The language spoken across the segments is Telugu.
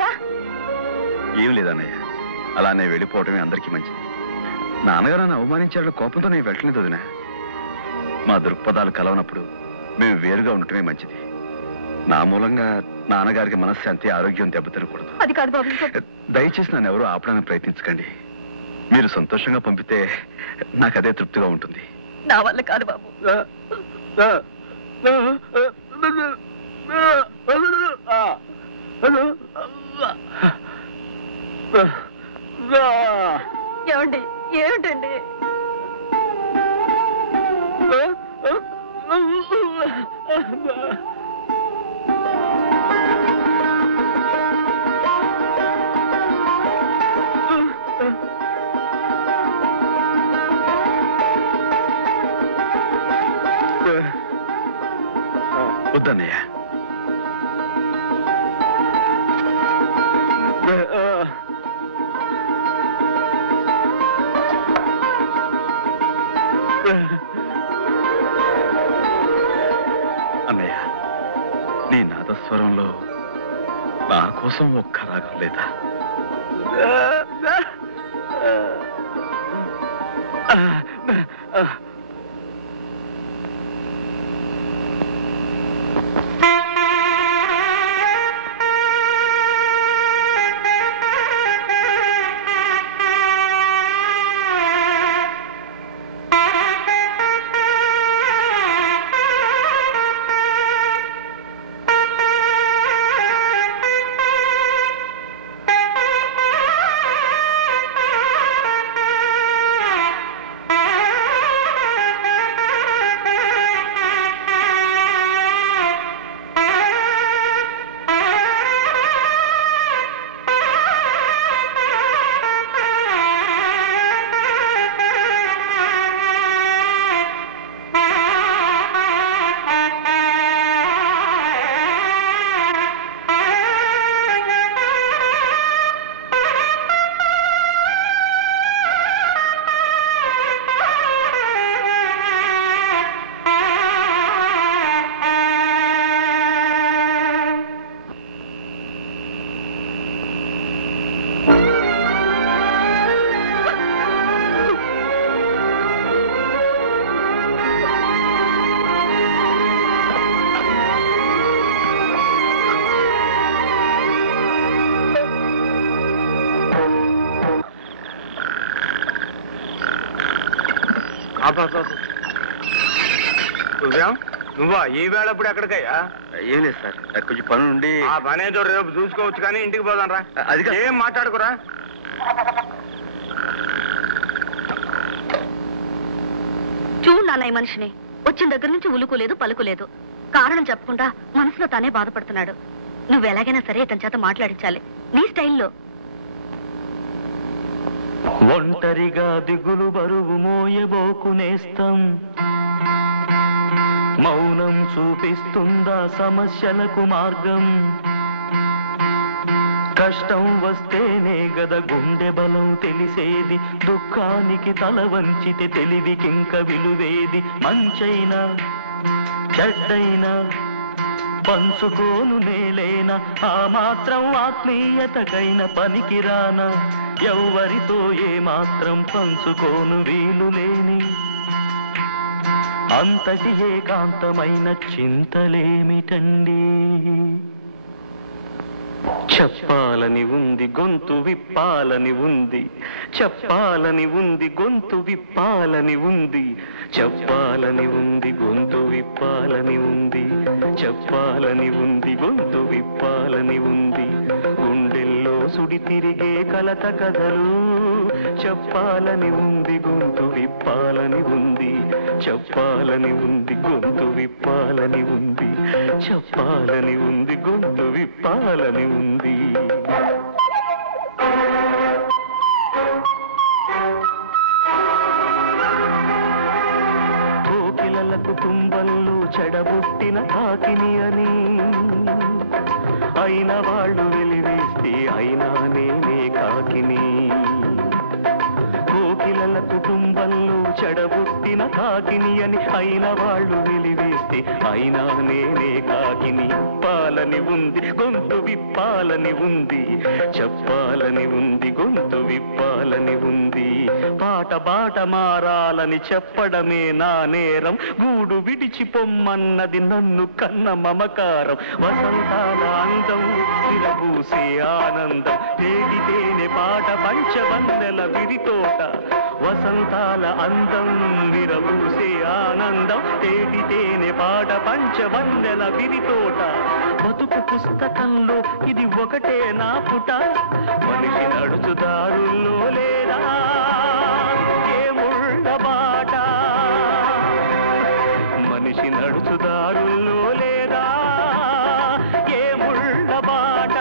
చెప్తారా? ఏం లేదన్నయ్య, అలానే వెళ్ళిపోవటమే అందరికీ మంచిది. నాన్నగారు నన్ను అవమానించాడు, కోపంతో నేను వెళ్ళలేదు వదిన. మా దృక్పథాలు కలవనప్పుడు మేము వేరుగా ఉండటమే మంచిది. నా మూలంగా నాన్నగారికి మనశ్శాంతి, ఆరోగ్యం దెబ్బతినకూడదు. అది కాదు బాబు. దయచేసి నన్ను ఎవరూ ఆపడానికి ప్రయత్నించకండి. మీరు సంతోషంగా పంపితే నాకు అదే తృప్తిగా ఉంటుంది. నా వల్ల కాదు బాబు. ఏమండి? ఏమిటండి? వద్దన్నయ్య, అన్నయ్య, నీ నాదస్వరంలో నా కోసం ఒక్క రాగం లేదా? నువ్వా ఈ వేళప్పుడు ఎక్కడికయ్యా? ఏం లేదు సార్, కొంచెం పని ఉండి. ఆ పనేదో రేపు చూసుకోవచ్చు కానీ ఇంటికి పోదాం రా. అది ఏం మాట్లాడుకురా. చూడు నాన్న, ఈ మనిషిని వచ్చిన దగ్గర నుంచి ఉలుకోలేదు, పలుకులేదు. కారణం చెప్పకుండా మనసులో తానే బాధపడుతున్నాడు. నువ్వు ఎలాగైనా సరే ఇతని చేత మాట్లాడించాలి, నీ స్టైల్లో. ఒంటరిగా దిగులు బరువు మోయబోకునేస్తం, మౌనం చూపిస్తుందా సమస్యలకు మార్గం. కష్టం వస్తేనే గద గుండె బలం తెలిసేది, దుఃఖానికి తల వంచితే తెలివికింక విలువేది. మంచైనా చెడ్డైనా పంచుకోను నేలేనా, ఆ మాత్రం ఆత్మీయతకైన పనికిరానా. ఎవ్వరితో ఏ మాత్రం పంచుకోను వీలు లేని అంతటి ఏకాంతమైన చింతలేమిటండి. చెప్పాలని ఉంది, గొంతు విప్పాలని ఉంది. చెప్పాలని ఉంది, గొంతు విప్పాలని ఉంది. చెప్పాలని ఉంది, గొంతు విప్పాలని ఉంది. చెప్పాలని ఉంది, గొంతు విప్పాలని ఉంది. గుండెల్లో సుడి తిరిగే కలత కథలు చెప్పాలని ఉంది, గొంతు విప్పాలని ఉంది. చెప్పాలని ఉంది, గొంతు విప్పాలని ఉంది. చెప్పాలని ఉంది, గొంతు విప్పాలని ఉంది. కోకిలల కుటుంబంలో చెడబుట్టిన కాకిని అని అయిన వాళ్ళు వెలివేస్తే అయినా నేనే కాకిని. కోకిలల కుటుంబంలో చెడబుట్టిన కాకిని అని అయిన వాళ్ళు వెలివేస్తే అయినా నేనే కాకిని. పాల చెప్పాలని ఉంది, గొంతు విప్పాలని ఉంది, చెప్పాలని ఉంది, గొంతు విప్పాలని ఉంది. పాట బాట మారాలని చెప్పడమే నా నేరం, గూడు విడిచి పొమ్మన్నది నన్ను కన్న మమకారం. వసంతాల అందం విరబూసే ఆనందం, తేలితేనే పాట పంచవన్నెల విరితోట. వసంతాల అందం విరబూసే ఆనందం, తేలితేనే పాట పంచవన్నెల విరితోట. బతుకు పుస్తకంలో ఇది ఒకటే నా పుట, మనిషి నడుచుదారుల్లో లేదా ఏముళ్ళ బాట, మనిషి నడుచుదారుల్లో లేదా ఏముళ్ళ బాట.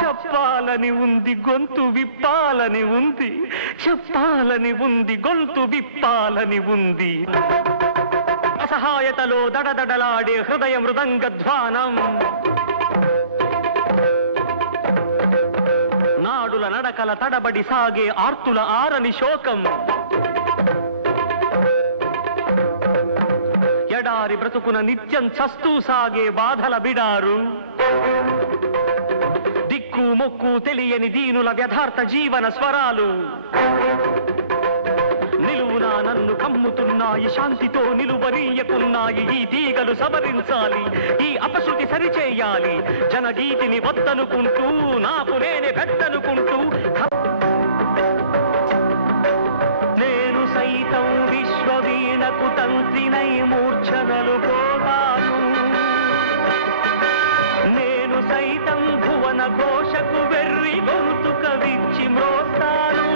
చెప్పాలని ఉంది, గొంతు విప్పాలని ఉంది, చెప్పాలని ఉంది, గొంతు విప్పాలని ఉంది. అసహాయతలో దడదడలాడే హృదయ మృదంగ ధ్వానం, నాడుల నడకల తడబడి సాగే ఆర్తుల ఆరని శోకం. ఎడారి బ్రతుకున నిత్యం చస్తూ సాగే బాధల బిడారు, దిక్కు మొక్కు తెలియని దీనుల వ్యథార్థ జీవన స్వరాలు. నిలువునా నన్ను కమ్ముతున్నాయి, శాంతితో నిలువరీయకున్నాయి ఈ తీగలు సవరించాలి, ఈ అపశృతి సరిచేయాలి. జనగీతిని వద్దనుకుంటూ నాకు నేనే పెద్దనుకుంటూ నేను సైతం విశ్వవీణకు తంత్రినై మూర్ఛనలు పోతాను, నేను సైతం భువన ఘోషకు వెర్రి గొంతుక విచ్చి మ్రోస్తాను,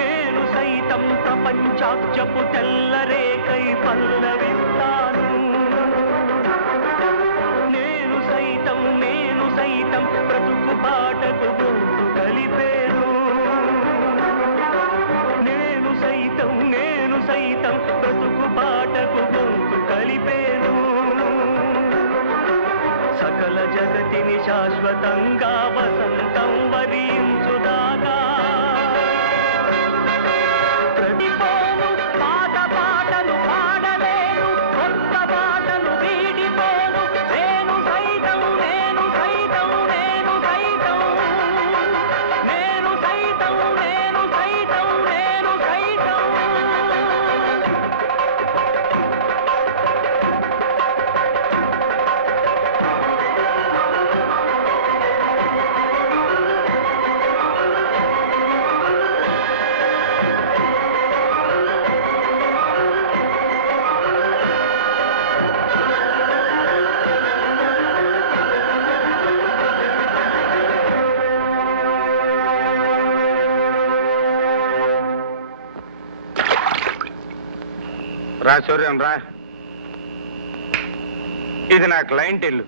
నేను సైతం ప్రపంచాక్షపు తెల్లరేకై పల్లవిస్తాను, నేను సైతం బ్రతుకు పాటకు గొంతు కలిపేను, నేను సైతం బ్రతుకు పాటకు గొంతు కలిపేను. సకల జగతిని శాశ్వతంగా వసంతం వరించుదాగా ప్రతిపోను పాత పాటలు పాడలేను, కొత్త పాటలు వీడిపోను, నేను సైతం నేను సైతం నేను సైతం నేను సైతం నేను సైతం నేను సైతం. రా సూర్యం రా, ఇది నా క్లయింట్ ఇల్లు,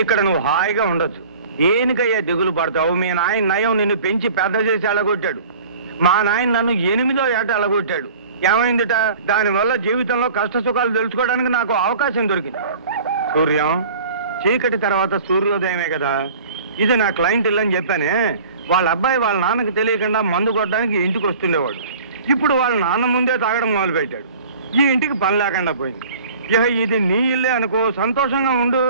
ఇక్కడ నువ్వు హాయిగా ఉండొచ్చు. ఏనికయ్యా దిగులు పడతావు? మీ నాయన నయం నిన్ను పెంచి పెద్ద చేసి అలగొట్టాడు, మా నాయన నన్ను 8వ ఏట అలగొట్టాడు. ఏమైందిట? దానివల్ల జీవితంలో కష్ట సుఖాలు తెలుసుకోవడానికి నాకు అవకాశం దొరికింది. సూర్యం, చీకటి తర్వాత సూర్యోదయమే కదా. ఇది నా క్లయింట్ ఇల్లు అని చెప్పానే. వాళ్ళ అబ్బాయి వాళ్ళ నాన్నకి తెలియకుండా మందు కొట్టడానికి ఇంటికి వస్తుండేవాడు. ఇప్పుడు వాళ్ళ నాన్న ముందే తాగడం మొదలుపెట్టాడు. ఈ ఇంటికి పని లేకుండా పోయింది. ఇక ఇది నీ ఇల్లే అనుకో, సంతోషంగా ఉండు.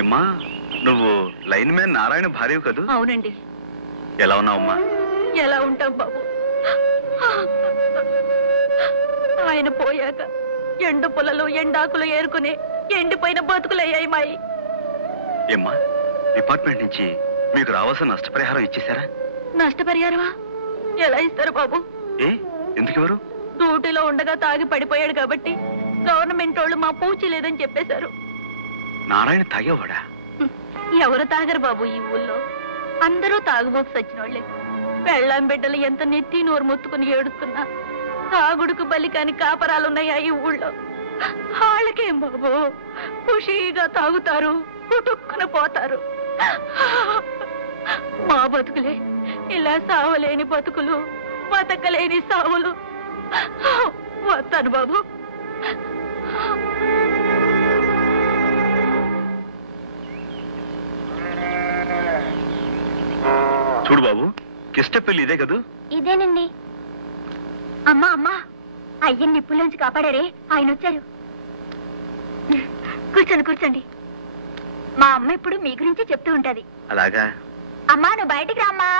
ఏమ్మా, నువ్వు లైన్ మ్యాన్ నారాయణ భార్యవు కదూ? అవునండి. ఎలా ఉన్నావమ్మా? ఎలా ఉంటాం బాబు, ఆయన పోయాక ఎండు పొలలు ఎండాకులు ఏరుకుని ఎండిపోయిన బతుకులయ్యాయి మాయి. ఏమ్మా, డిపార్ట్మెంట్ నుంచి మీకు రావాల్సిన నష్టపరిహారం ఇచ్చేశారా? నష్టపరిహారమా? ఎలా ఇస్తారు బాబు? ఏ, ఎందుకు ఎవరు? డ్యూటీలో ఉండగా తాగి పడిపోయాడు కాబట్టి గవర్నమెంట్ వాళ్ళు మా పూచి లేదని చెప్పేశారు. నారాయణ తాగేవాడా? ఎవరు తాగరు బాబు ఈ ఊళ్ళో, అందరూ తాగుబోకు సచ్చినోళ్లే. పెళ్ళాం బిడ్డలు ఎంత నెత్తి నోరు మొత్తుకుని ఏడుస్తున్నా తాగుడుకు బలి కాని కాపరాలున్నాయా ఈ ఊళ్ళో? వాళ్ళకేం బాబు, ఖుషీగా తాగుతారు, పుట్టుక్కున పోతారు. మా బతుకులే ఇలా సావలేని బతుకులు, బతకలేని సావులు. వస్తాను బాబు. చూడు బాబు, కిష్టపల్లి ఇదే కదూ? ఇదేనండి. అమ్మా అమ్మా, అయ్యని నిప్పుల్లోంచి కాపాడారే, ఆయన వచ్చారు. కూర్చోండి కూర్చోండి. మా అమ్మ ఇప్పుడు మీ గురించి చెప్తూ ఉంటది. అలాగా? అమ్మా నువ్వు బయటికి రామ్మా.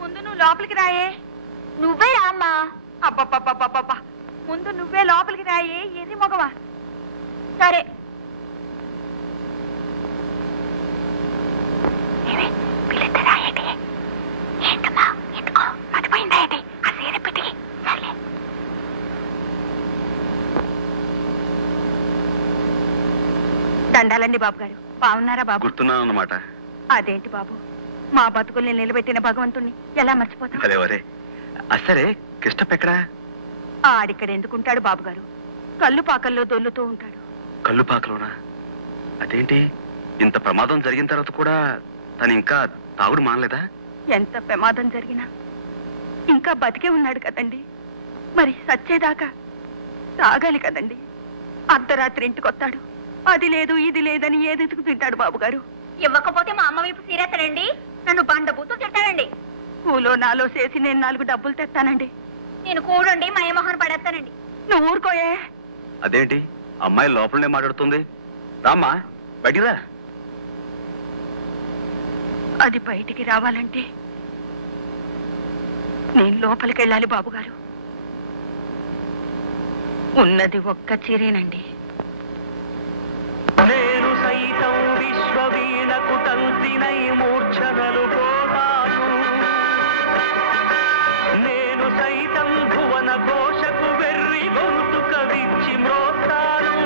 ముందు నువ్వు లోపలికి రాయే. నువ్వే రామ్మా. అబ్బబ్బబ్బబ్బబ్బ, ముందు నువ్వే లోపలికి రాయే, ఎర్రి మగవా. సరే. ఏంటమ్మా, ఎందుకో మర్చిపోయిందా? ఆ సీర పెట్టి. సర్లే. దండాలండి బాబు గారు. బాగున్నారా బాబు? గుర్తున్నాను అన్నమాట. అదేంటి బాబు, మా బతుకుల్ని నిలబెట్టిన భగవంతుణ్ణి ఎలా మర్చిపోతాం? అరే వరే, అసలే కిష్టపెక్కడా? ఆడిక్కడ ఎందుకుంటాడు బాబు గారు, కళ్ళు పాకల్లో దొల్లుతూ ఉంటాడు. కళ్ళు పాకలోనా? అదేంటి, ఇంత ప్రమాదం జరిగిన తర్వాత కూడా తను ఇంకా తాగుడు మానలేదా? ఎంత ప్రమాదం జరిగినా ఇంకా బతికే ఉన్నాడు కదండి. మరి సచ్చేదాకా తాగాలి కదండి. అర్ధరాత్రి ఇంటికి వస్తాడు, అది లేదు ఇది లేదని ఏదెతుకు తింటాడు బాబు గారు. ఇవ్వకపోతే మా అమ్మ వైపు సీరెత్తనండి, నన్ను బండబూతూ తిట్టానండి. పూలో నాలో చేసి నేను 4 డబ్బులు తెస్తానండి. నేను కూడండి మయమోహన్ పడేస్తానండి. నువ్వు ఊరుకోయే. అదేంటి, అమ్మాయి లోపలనే మాట్లాడుతుంది? రామ్మా, బయటికి రా. అది బయటికి రావాలంటే నేను లోపలికి వెళ్ళాలి బాబుగారు. ఉన్నది ఒక్క చీరేనండి. నేను సైతం విశ్వవీణకు తంత్రినై మూర్ఛనలు పోతాను. నేను సైతం భువన ఘోషకు వెర్రి గొంతుక విచ్చి మ్రోతాను.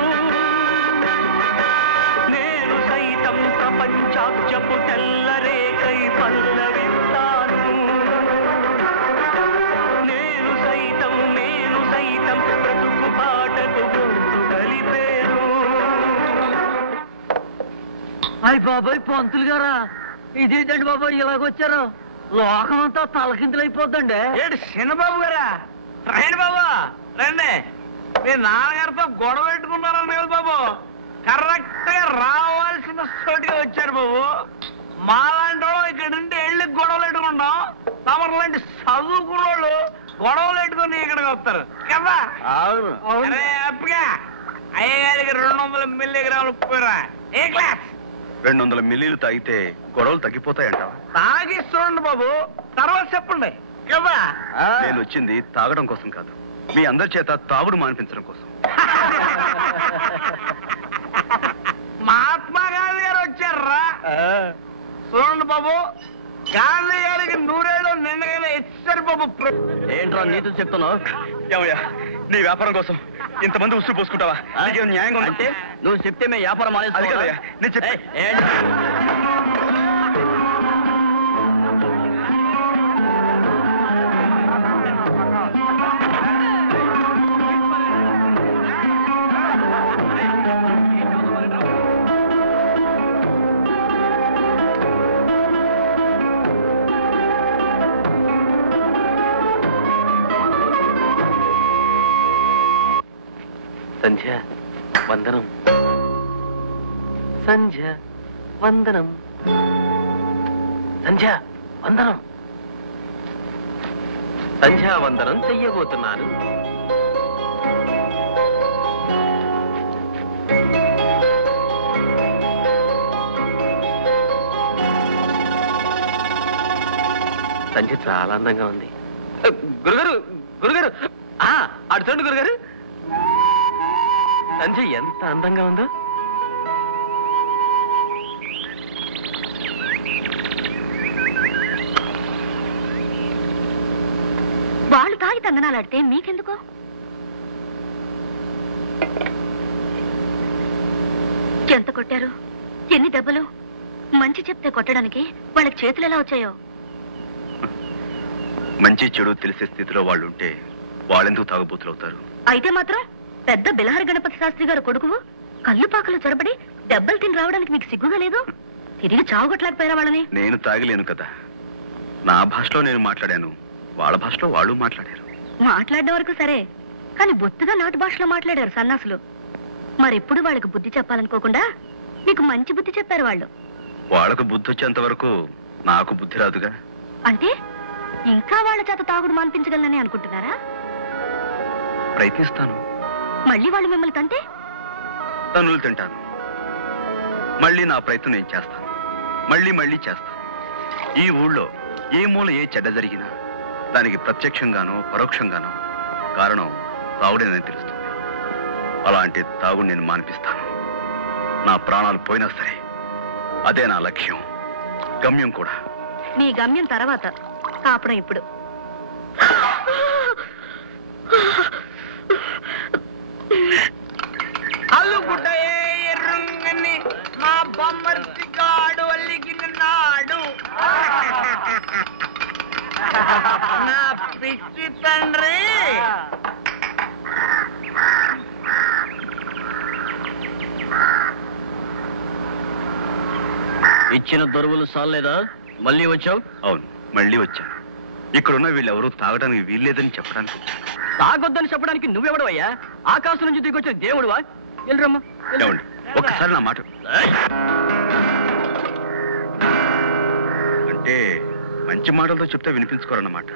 నేను సైతం ప్రపంచాక్షపు తెల్లరేకై పల్లవిస్తాను. నేను సైతం బ్రతుకు పాటకు గొంతు కలిపేను. అయ్య బాబాయ్, పంతులు గారా, ఇదేంటండి బాబాయ్ ఇలాగొచ్చారు? లోకం అంతా తలకిందులైపోద్దండి. ఏంటి చిన్నబాబు గారా? రండి బాబు రండి. మీ నాన్నగారితో గొడవ పెట్టుకున్నారని కదా బాబు, కరెక్ట్ గా రావాల్సిన చోటుగా వచ్చారు బాబు. మాలాంటి వాళ్ళు ఇక్కడ నుండి వెళ్ళి గొడవలు పెట్టుకుంటాం, తమరు లాంటి చదువుకున్న వాళ్ళు గొడవలు పెట్టుకుని ఇక్కడికి వస్తారు కదా. అరే అప్పగా అయ్యగారికి 200 మిల్లీగ్రాములు పోయిరా. ఏ క్లాస్? 200 మిల్లీలు తాగితే గొడవలు తగ్గిపోతాయంటావా? తాగి చూడండి బాబు, తర్వాత చెప్పండి కదా. నేను వచ్చింది తాగడం కోసం కాదు, మీ అందరి చేత తాగుడు మానిపించడం కోసం. మహాత్మా గాంధీ గారు వచ్చారా? చూడండి బాబు, గాంధీ గారికి 100 ఏళ్ళు నిండగానే ఇచ్చారు బాబు. ఏంట్రా నీతులు చెప్తున్నావు? ఏమయ్యా, నీ వ్యాపారం కోసం ఇంతమంది ఉసురు పోసుకుంటావా? నీకేం న్యాయంగా అంటే నువ్వు చెప్తే మేము వ్యాపారం అది కదయ్యా, నేను చెప్పే. సంధ్య వందనం, సంధ్య వందనం, సంధ్య వందనం, సంధ్యా వందనం చెయ్యబోతున్నాను. సంధ్య చాలా అందంగా ఉంది. గురుగారు గురుగారు, అటు చూడండి గురుగారు, సంధ్య ఎంత అందంగా ఉందో. వాళ్ళు తాగి తందనాలాడితే మీకెందుకు? ఎంత కొట్టారు? ఎన్ని దెబ్బలు? మంచి చెప్తే కొట్టడానికి వాళ్ళకి చేతులు ఎలా వచ్చాయో? మంచి చెడు తెలిసే స్థితిలో వాళ్ళు ఉంటే వాళ్ళెందుకు తాగుబోతులు అవుతారు? అయితే మాత్రం పెద్ద బిలహరి గణపతి శాస్త్రి గారు కొడుకువు కళ్ళు పాకలు చొరబడి దెబ్బలు తిని రావడానికి మీకు సిగ్గుగా లేదు? తిరిగి చావుగొట్టలేకపోయారా వాళ్ళని? నేను తాగలేను కదా, నా భాషలో నేను మాట్లాడాను, వాళ్ళ భాషలో వాళ్ళు మాట్లాడారు. మాట్లాడడం వరకు సరే, కానీ బొత్తుగా నాటు భాషలో మాట్లాడారు సన్నాసులు. మరెప్పుడు వాళ్ళకి బుద్ధి చెప్పాలనుకోకుండా మీకు మంచి బుద్ధి చెప్పారు వాళ్ళు. వాళ్ళకు బుద్ధి వచ్చేంత వరకు నాకు బుద్ధి రాదుగా. అంటే ఇంకా వాళ్ళ చేత తాగుడు మాన్పించగలనని అనుకుంటున్నారా? ప్రయత్నిస్తాను. మళ్ళీ వాళ్ళు మిమ్మల్ని తంటే తన్నులు తింటాను. మళ్ళీ నా ప్రయత్నం నేను చేస్తాను. మళ్ళీ మళ్ళీ చేస్తాను. ఈ ఊళ్ళో ఏ మూల ఏ చెడ్డ జరిగినా దానికి ప్రత్యక్షంగానో పరోక్షంగానో కారణం తాగుడేనని తెలుస్తుంది. అలాంటి తాగుడు నేను మానిపిస్తాను. నా ప్రాణాలు పోయినా సరే అదే నా లక్ష్యం, గమ్యం కూడా. మీ గమ్యం తర్వాత, కాపురం ఇప్పుడు. అల్లుగుడ్డయే ఎర్రంగని మా బొమ్మర్తి గాడు అల్లిగినాడు. నా పిచ్చి తండ్రి ఇచ్చిన దొరువులు సాలేదా? మళ్ళీ వచ్చావు? అవును, మళ్ళీ వచ్చాను. ఇక్కడున్న వీళ్ళెవరూ తాగడానికి వీల్లేదని చెప్పడానికి వచ్చాను. తాగొద్దని చెప్పడానికి నువ్వెవడవయ్యా? ఆకాశం నుంచి దిగొచ్చిన దేవుడువా? వెళ్ళరమ్మా. ఏమండి, ఒక్కసారి నా మాట. అంటే మంచి మాటలతో చెప్తే వినిపించుకోరన్నమాట.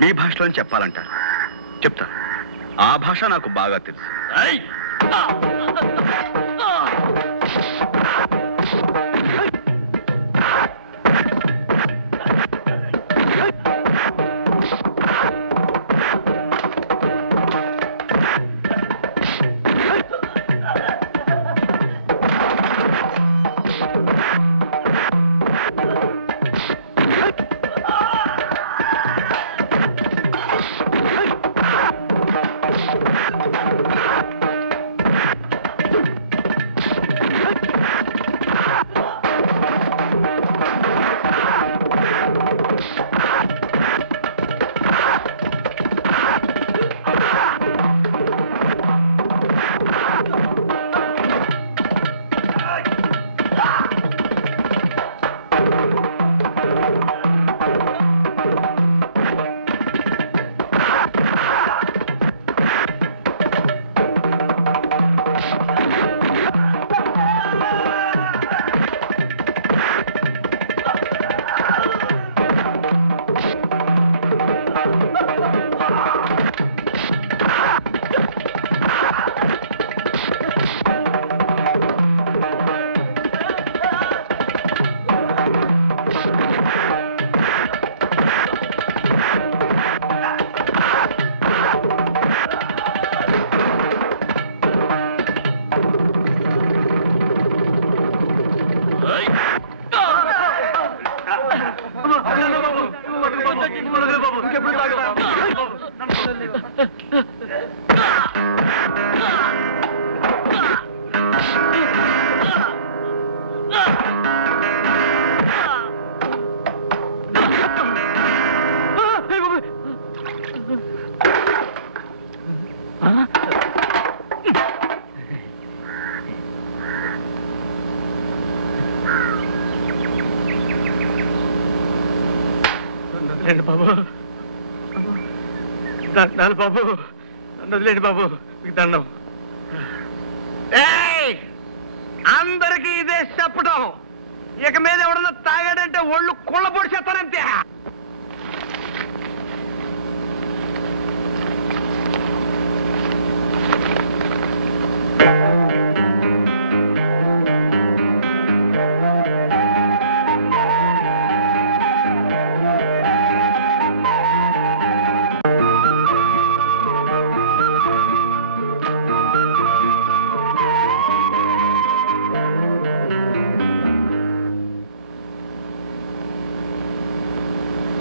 మీ భాషలో చెప్పాలంటారు. చెప్తా. ఆ భాష నాకు బాగా తెలుసు. బాబు, దండాలు బాబు, వదిలేండి బాబు, మీకు దండం. అందరికి ఇదే చెప్పడం. ఇక మీద ఎవడన్నా తాగాడంటే ఒళ్ళు కుళ్ళ పొడి చేస్తానంతే.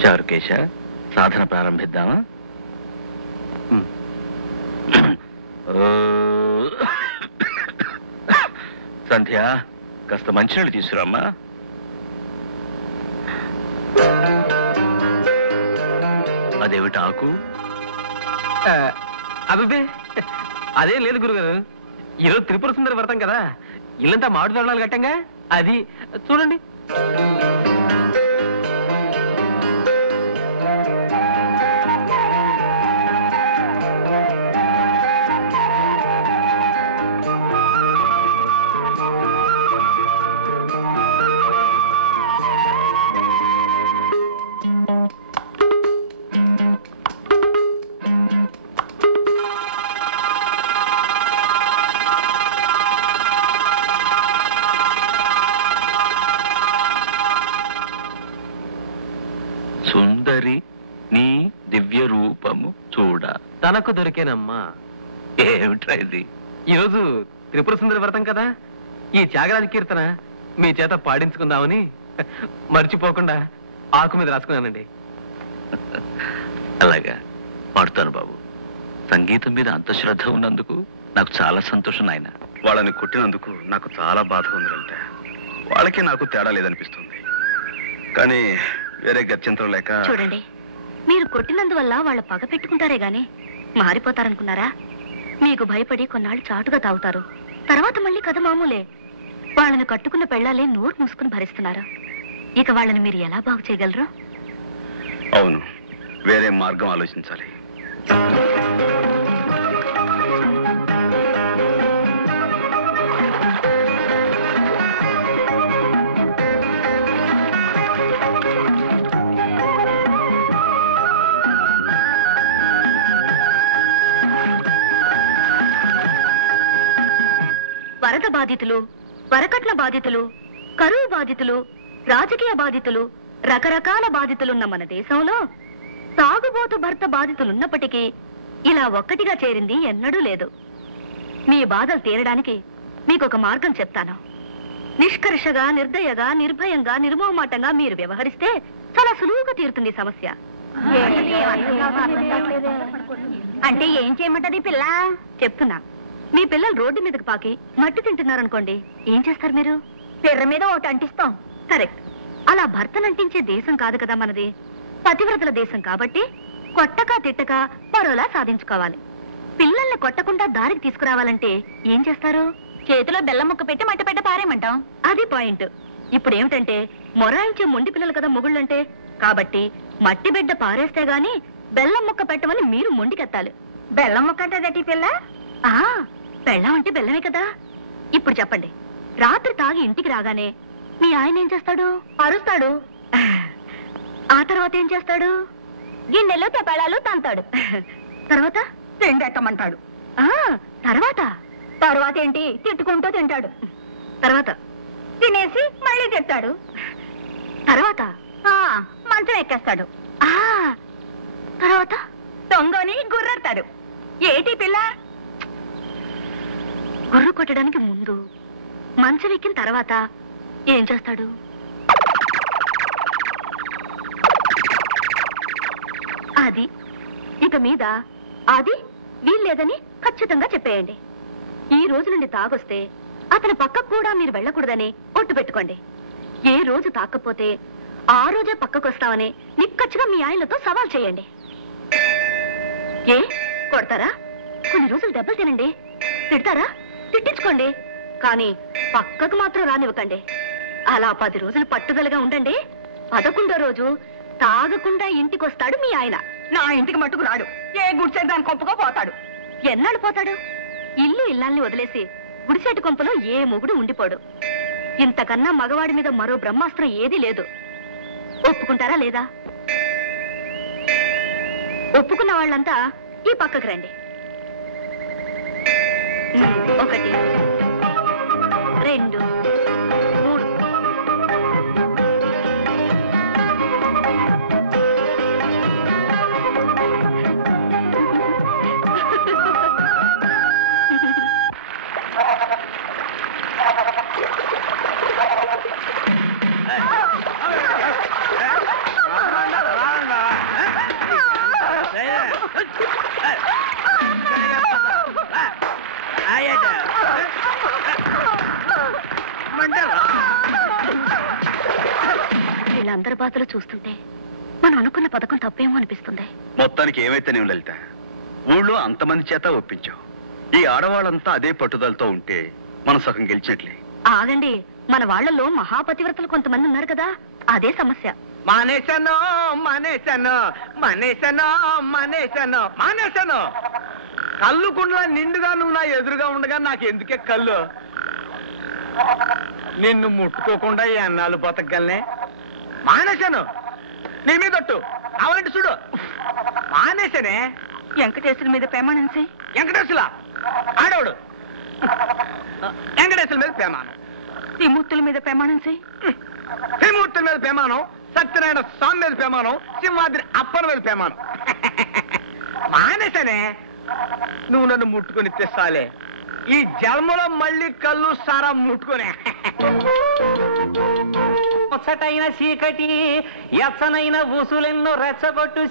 చారుకేశ, సాధన ప్రారంభిద్దామా? సంధ్య, కాస్త మంచినీళ్ళు తీసుకురామ్మా. అదేమిటి ఆకు? అబ్బే, అదేం లేదు గురుగారు. ఈరోజు త్రిపుర సుందరి వ్రతం కదా, ఇల్లంతా మామిడి తోరణాలు కట్టంగా, అది చూడండి. తనకు దొరికేనమ్మా. ఏమిట్రా ఇది? ఈరోజు త్రిపుర సుందరి వ్రతం కదా, ఈ త్యాగరాజ కీర్తన మీ చేత పాడించుకుందామని మర్చిపోకుండా ఆకు మీద రాసుకున్నానండి. అలాగా, పాడుతాను బాబు. సంగీతం మీద అంత శ్రద్ధ ఉన్నందుకు నాకు చాలా సంతోషం నాయన. వాళ్ళని కొట్టినందుకు నాకు చాలా బాధ ఉందంటే వాళ్ళకి నాకు తేడా లేదనిపిస్తుంది. కానీ వేరే గత్యంతరం లేక. చూడండి, మీరు కొట్టినందువల్ల వాళ్ళ పగ పెట్టుకుంటారే గాని మారిపోతారనుకున్నారా? మీకు భయపడి కొన్నాళ్ళు చాటుగా తాగుతారు, తర్వాత మళ్ళీ కథ మామూలే. వాళ్ళని కట్టుకున్న పెళ్ళాలే నోరు మూసుకుని భరిస్తున్నారు. ఇక వాళ్ళని మీరు ఎలా బాగు చేయగలరు? అవును, వేరే మార్గం ఆలోచించాలి. వరద బాధితులు, వరకట్న బాధితులు, కరువు బాధితులు, రాజకీయ బాధితులు, రకరకాల బాధితులున్న మన దేశంలో తాగుబోతు భర్త బాధితులున్నప్పటికీ ఇలా ఒక్కటిగా చేరింది ఎన్నడూ లేదు. మీ బాధలు తీరడానికి మీకొక మార్గం చెప్తాను. నిష్కర్షగా, నిర్దయగా, నిర్భయంగా, నిర్మోహమాటంగా మీరు వ్యవహరిస్తే చాలా సులువుగా తీరుతుంది సమస్య. అంటే ఏం చేయమంటది పిల్ల? చెప్తున్నా. మీ పిల్లలు రోడ్డు మీదకి పాకి మట్టి తింటున్నారనుకోండి, ఏం చేస్తారు మీరు? పిర్ర మీద ఒకటి అంటిస్తాం. కరెక్ట్. అలా భర్తనంటించే దేశం కాదు కదా మనది, పతివ్రతల దేశం కాబట్టి కొట్టక తిట్టక పరోలా సాధించుకోవాలి. పిల్లల్ని కొట్టకుండా దారికి తీసుకురావాలంటే ఏం చేస్తారు? చేతిలో బెల్లం ముక్క పెట్టి మట్టి పెట్ట పారేయమంటాం. అది పాయింట్. ఇప్పుడు ఏమిటంటే మొరాయించే మొండి పిల్లలు కదా మొగుళ్ళంటే, కాబట్టి మట్టి బిడ్డ పారేస్తే గాని బెల్లం ముక్క పెట్టమని మీరు మొండికెత్తాలి. బెల్లం ముక్క అంటే పిల్ల? బెల్లం అంటే బెల్లమే కదా. ఇప్పుడు చెప్పండి, రాత్రి తాగి ఇంటికి రాగానే మీ ఆయన ఏం చేస్తాడు? అరుస్తాడు. ఆ తర్వాత ఏం చేస్తాడు? గిన్నెలు తెపాళాలు తంతాడు. తర్వాత తిండెట్టమంటాడు. తర్వాత తర్వాత ఏంటి? తిట్టుకుంటూ తింటాడు. తర్వాత తినేసి మళ్ళీ తింటాడు. తర్వాత మంచం ఎక్కేస్తాడు. తర్వాత దొంగని గుర్రెడతాడు. ఏటి పిల్ల? గుర్రు కొట్టడానికి ముందు, మంచం ఎక్కిన తర్వాత ఏం చేస్తాడు? అది ఇక మీద అది వీల్లేదని ఖచ్చితంగా చెప్పేయండి. ఈ రోజు నుండి తాగొస్తే అతని పక్కకు కూడా మీరు వెళ్ళకూడదని ఒట్టు పెట్టుకోండి. ఏ రోజు తాకపోతే ఆ రోజే పక్కకు వస్తామని నిక్కచ్చిగా మీ ఆయనతో సవాల్ చేయండి. ఏ కొడతారా? కొన్ని రోజులు దెబ్బలు తినండి. తిడతారా? తిట్టించుకోండి. కానీ పక్కకు మాత్రం రానివ్వకండి. అలా 10 రోజులు పట్టుదలగా ఉండండి. 11వ రోజు తాగకుండా ఇంటికొస్తాడు మీ ఆయన. నా ఇంటికి మట్టుకు రాడు. ఏ గుడిసేదాని కొంపగా పోతాడు. ఎన్నాళ్ళు పోతాడు? ఇల్లు ఇల్లాల్ని వదిలేసి గుడిసేటి కొంపలో ఏ మొగుడు ఉండిపోడు. ఇంతకన్నా మగవాడి మీద మరో బ్రహ్మాస్త్రం ఏదీ లేదు. ఒప్పుకుంటారా లేదా? ఒప్పుకున్న వాళ్ళంతా ఈ పక్కకు రండి. 1 2 3. వీళ్ళందరి బాధలు చూస్తుంటే మనం అనుకున్న పథకం తప్పేమో అనిపిస్తుంది. మొత్తానికి ఏమైతే నేను లలిత, ఊళ్ళో అంతమంది చేత ఒప్పించావు. ఈ ఆడవాళ్ళంతా అదే పట్టుదలతో ఉంటే మనం సగం గెలిచినట్లే. ఆగండి, మన వాళ్లలో మహాపతివ్రతలు కొంతమంది ఉన్నారు కదా, అదే సమస్య. మానేశాను మానేశాను మానేశాను మానేశాను మానేశాను. కళ్ళు కుండలా నిండుగా నువ్వు నా ఎదురుగా ఉండగా నాకు ఎందుకే కళ్ళు? నిన్ను ముట్టుకోకుండా ఈ అన్నాలు బతకగలనే. మానేశాను. నీ మీదొట్టు కావాలంటే చూడు. మానేశానే. వెంకటేశ్వర మీద ప్రమాణం చేయి. వెంకటేశ్వర ఆడవాడు. వెంకటేశ్వర మీద ప్రమాణం. త్రిమూర్తుల మీద ప్రమాణం చేయి. త్రిమూర్తుల మీద ప్రమాణం, సత్యనారాయణ స్వామి మీద ప్రమాణం, సింహాద్రి అప్పల మీద ప్రమాణం. మానేశాను. ఇస్తానే నువ్వు నన్ను ముట్టుకొని తెస్తాలే ఈ జన్మలో మళ్ళీ కళ్ళు సారా ముట్టుకునే ముచ్చటైన చీకటి ఎచ్చనైన ఉసులెన్నో రెచ్చగొట్టు